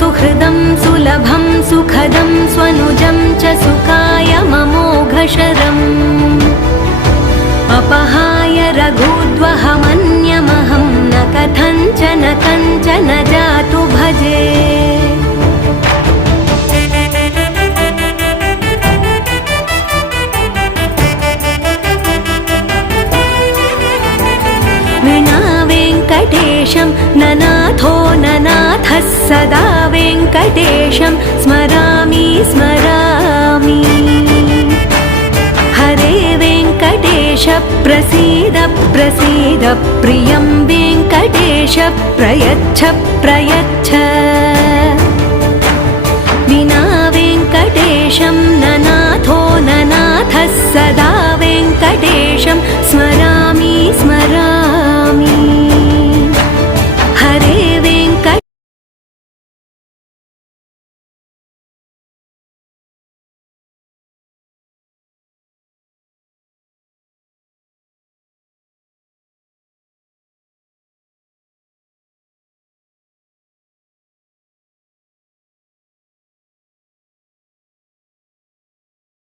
सुहृदं सुलभं सुखदं स्वनुजं च सुखाय ममोघशरम् अपहाय रघुद्वहमन्यमहं न कथञ्चन कञ्चन जातु भजे। विना वेङ्कटेशं ननाथो ननाथः सदा वेङ्कटेशं स्मरामि स्मरामि। हरे वेङ्कटेश प्रसीद प्रसीद प्रियं वेङ्कटेश प्रयच्छ प्रयच्छ।